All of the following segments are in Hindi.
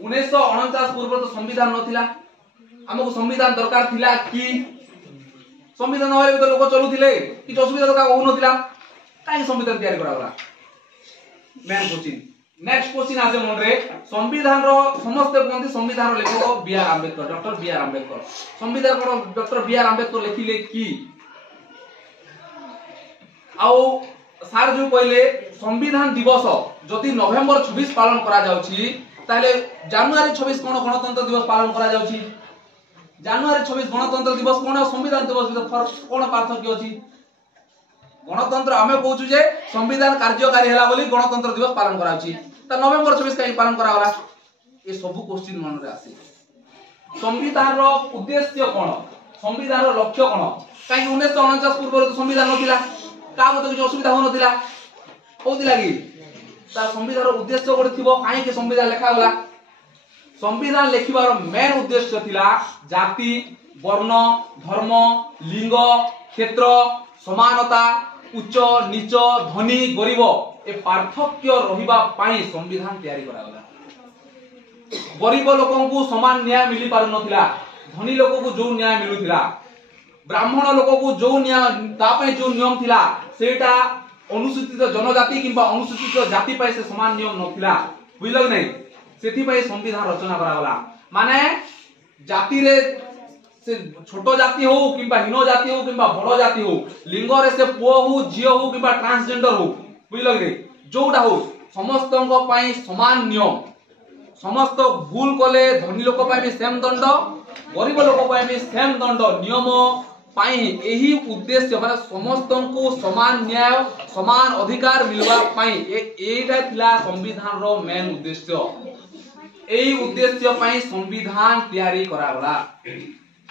1949 पूर्व तो संविधान नथिला हमको संविधान दरकार थिला कि संविधान होले तो लोक चलुथिले कि असुविधा दरकार हो नथिला काई संविधान तैयारी करावला मेन क्वेश्चन नेक्स्ट क्वेश्चन आसे मन रे संविधान रो समस्त कोनती संविधान रो लेखक B R Ambedkar doctor B R Ambedkar संविधान को डॉक्टर बी आर आंबेडकर लिखिले कि आउ सार जो कहले संविधान दिवस जदि नवेम्बर 26 पालन करा जाउची ताले जनवरी 26 कोन गणतंत्र दिवस पालन करा जाउची जनवरी 26 गणतंत्र दिवस कोन संविधान दिवस में फर्क कोन पार्थक्य अछि गणतंत्र हमें कहूछु जे संविधान कार्यकारी हला बोली गणतंत्र दिवस पालन कराउची त नवेम्बर 26 काई पालन करावला ए सब क्वेश्चन मन रे आसे संविधान रो उद्देश्य कोन संविधान रो लक्ष्य कोन काई 1949 पूर्व तो संविधान नथिला का मत कि असुविधा हो नथिला होतिला कि ता संविधान रो उद्देश्य कोड थिबो काई के संविधान लेखा होला संविधान लेखिबार मेन उद्देश्य थिला जाति वर्ण धर्म लिंग क्षेत्र समानता उच्च नीच धनी गरीब ए पार्थक्य रहिबा पाई संविधान तैयारी करागला गरीब लोकन को समान न्याय मिली पारु नथिला धनी लोक को जो न्याय मिलुथिला ब्राह्मण लोक को जो न्याय ता पे जो नियम थिला सेटा अनुसूचित जनजाति किंबा अनुसूचित जाति पाई से समान नियम नथिला बुझलो नै सेथि पाई संविधान रचना करागला माने जाति रे से छोटो जाति हो किंबा हीनो जाति हो किंबा बड़ जाति हो लिंग रे से पुओ हो झियो हो किंबा ट्रांसजेंडर हो बुझलो रे जोडा हो समस्तंक पाई समान नियम समस्त भूल कले धनी लोक पाई भी सेम दंड गरीब लोक पाई भी सेम दंड नियम पाई एही उद्देश्य माने समस्तंकु समान न्याय समान अधिकार मिलवा पाई एटा थिला संविधान रो मेन उद्देश्य एही उद्देश्य पाई संविधान तैयारी करागला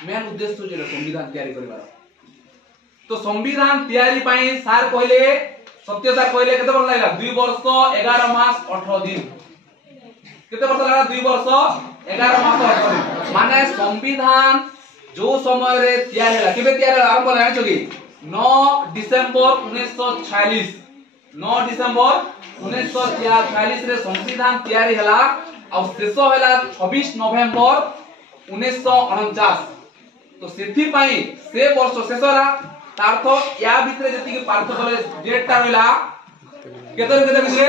मेन उद्देश्य जे संविधान तैयारी करबार तो संविधान तैयारी पाई सार कहले सत्यता कहले केते बन लागला 2 वर्ष 11 मास 18 दिन केते वर्ष लागला 2 वर्ष 11 मास 18 दिन माने संविधान जो समय रे तैयार होला केबे तैयार होला आरंभ होला छकी 9 डिसेंबर 1946 9 डिसेंबर 1946 रे संविधान तैयारी होला और शेष होला 26 नवेम्बर 1949 तो सेथि पाई से वर्ष शेष होला तारथ या भितरे जति के पार्थ करे डेट ता रहला केते भितरे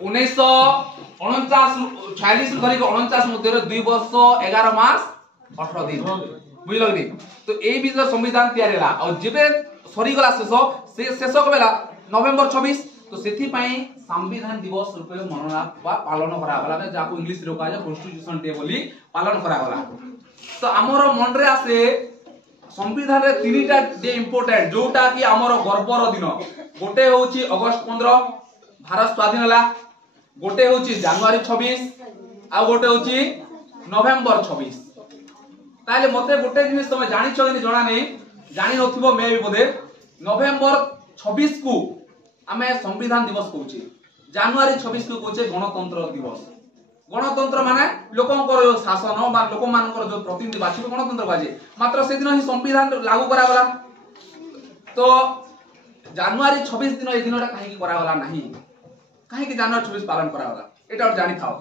1949 46 धरि के 49 मध्ये 2 वर्ष 11 मास 18 दिन बुझलो कि तो ए बीच संविधान तैयार होला और जेबे सरी गला शेष कबेला नवेम्बर 26 तो सेथि पाई संविधान दिवस रूपे मनना बा पालन करा गला जाको इंग्लिश रे कहा जाय कॉन्स्टिट्यूशन डे बोली पालन करा गला तो हमर मन रे आसे संविधान रे तीनटा डे इंपोर्टेंट जोटा कि हमर गर्वर दिन गोटे होची अगस्त 15 भारत स्वाधीन होला गोटे होची जनवरी 26 आ गोटे होची नवेम्बर 26 ताले मते गोटे जिनिस तमे जानि छ कि जणा नै जानि नथिबो मे भी बोधे नवेम्बर 26 को हमें संविधान दिवस कहूची जनवरी 26 को कहूचे गणतंत्र दिवस गणतंत्र माने लोकंकर शासन बा लोक मानकर जो प्रतिनिधि बाछिबे गणतंत्र बाजे मात्र से दिन ही संविधान लागू करा गला तो जनवरी 26 दिन ए दिनटा काहे करा गला नाही काहे कि जनवरी 26 पालन करा गला एटा और जानि थाओ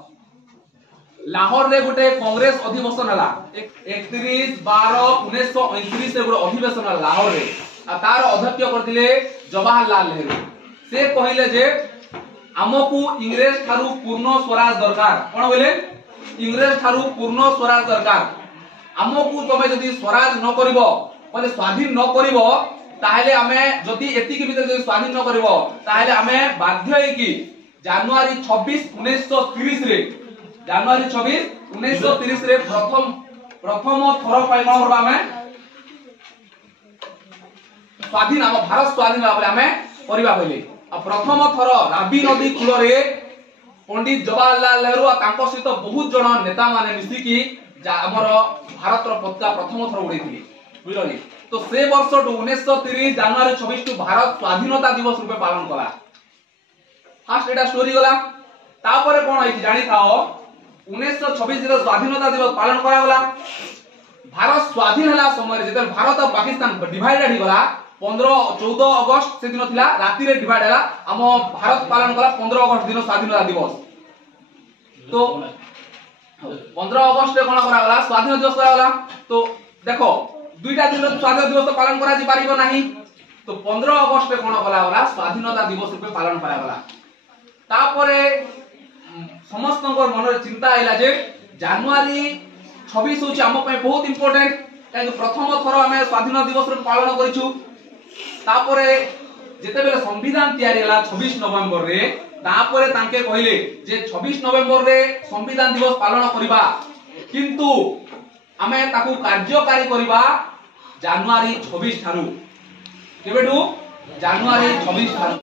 लाहौर रे गोटे कांग्रेस अधिवेशन हला 31 12 1929 रे गोटे अधिवेशन हला लाहौर रे आ तार अध्यक्ष करथिले जवाहरलाल नेहरू से कहिले जे हमकु इंग्रेज थारु पूर्ण स्वराज दरकार कोन बोले इंग्रेज थारु पूर्ण स्वराज दरकार हमकु तमे जदी स्वराज न करबो माने स्वाधीन न करबो ताहेले हमें जदी एति के भीतर जदी स्वाधीन न करबो ताहेले हमें बाध्य है कि जनवरी 26 1930 रे जनवरी 26 1930 रे प्रथम थर पाई कोन करबा हमें स्वाधीन हम भारत स्वाधीन होला हमें परिबा होइले आ प्रथम थर राबी नदी कूल रे पंडित जवाहरलाल नेहरू आ तांको सहित बहुत जण नेता माने मिसी की हमर भारत रो पताका प्रथम थर उड़ैथिले बुझलनी तो से वर्ष 1930 जनवरी 26 को भारत स्वाधीनता दिवस रूपे पालन कला फास्ट एटा स्टोरी गला तापर कोन होई जानि थाओ 1926 रो स्वाधीनता दिवस पालन करा गला भारत स्वाधीन हला समय जेते भारत और पाकिस्तान डिवाइडेड ही गला 14 अगस्त से दिन थिला राती रे डिवाइड हला हम भारत पालन कला 15 अगस्त दिन स्वाधीनता दिवस तो 15 अगस्त रे कोन करा गला स्वाधीन दिवस करा गला। तो देखो दुईटा दिन स्वाधीन दिवस तो पालन करा जी पारिबो नाही, तो 15 अगस्त रे कोन करा गला स्वाधीनता दिवस रूपे पालन करा गला। तापरे समस्त मन रे चिंता आइला जे जनवरी 26 होची हम पे बहुत इंपोर्टेंट, काहे प्रथम थरो हमें स्वाधीन दिवस रूपे पालन करिछु। तापरे जेते बेले संविधान तैयारी हला 26 नवंबर रे, तापरे तांके कहिले जे 26 नवंबर रे संविधान दिवस पालन करिबा, किंतु हमें ताकू कार्यकारी करिबा जनवरी 26 थारु। केबेटू जनवरी 26 थारु।